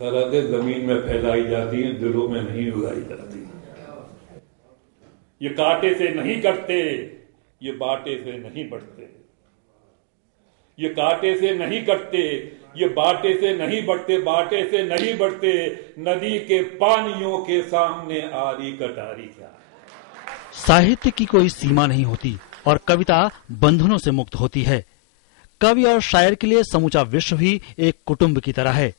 सरहदें जमीन में फैलाई जाती हैं, दिलों में नहीं उगाई जाती। ये कांटे से नहीं कटते, ये बाटे से नहीं बढ़ते। ये कांटे से नहीं कटते, ये बाटे से नहीं बढ़ते, बाटे से नहीं बढ़ते। नदी के पानियों के सामने आरी कटारी क्या। साहित्य की कोई सीमा नहीं होती और कविता बंधनों से मुक्त होती है। कवि और शायर के लिए समूचा विश्व भी एक कुटुंब की तरह है।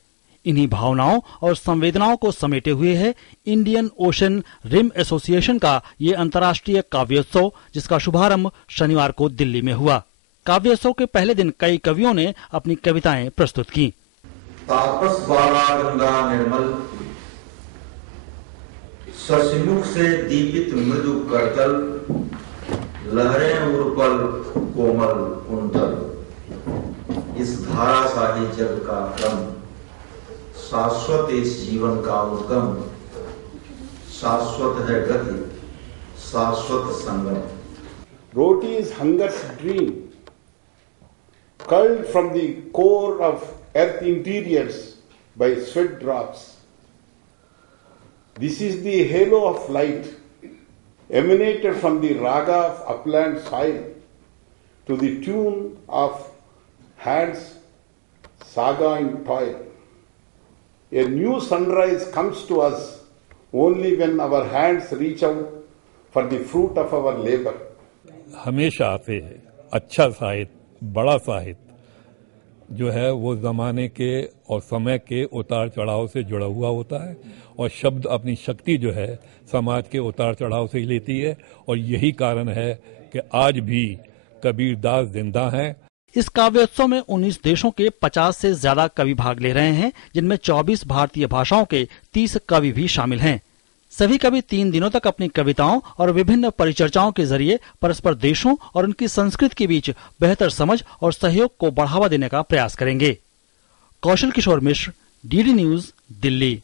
इन्हीं भावनाओं और संवेदनाओं को समेटे हुए है इंडियन ओशन रिम एसोसिएशन का ये अंतर्राष्ट्रीय काव्योत्सव, जिसका शुभारंभ शनिवार को दिल्ली में हुआ। काव्योत्सव के पहले दिन कई कवियों ने अपनी कविताएं प्रस्तुत की। तापस बाला गंगा निर्मल, ससमुख से दीपित मृदु करतल, लहरें उर्पल कोमल कुंतल, इस धारा शाही जग का क्रम, शाश्वत इस जीवन का उद्गम, शाश्वत है गति, शाश्वत संगम। Roti is hunger's dream, culled from the core of earth interiors by sweat drops. This is the halo of light emanated from the raga of upland soil to the tune of hands saga in toil. A new sunrise comes to us only when our hands reach out for the fruit of our labor. हमेशा से अच्छा साहित्य, बड़ा साहित्य जो है वो जमाने के और समय के उतार चढ़ाव से जुड़ा हुआ होता है, और शब्द अपनी शक्ति जो है समाज के उतार चढ़ाव से ही लेती है। और यही कारण है कि आज भी कबीरदास जिंदा हैं। इस काव्योत्सव में 19 देशों के 50 से ज्यादा कवि भाग ले रहे हैं, जिनमें 24 भारतीय भाषाओं के 30 कवि भी शामिल हैं। सभी कवि 3 दिनों तक अपनी कविताओं और विभिन्न परिचर्चाओं के जरिए परस्पर देशों और उनकी संस्कृति के बीच बेहतर समझ और सहयोग को बढ़ावा देने का प्रयास करेंगे। कौशल किशोर मिश्र, डीडी न्यूज, दिल्ली।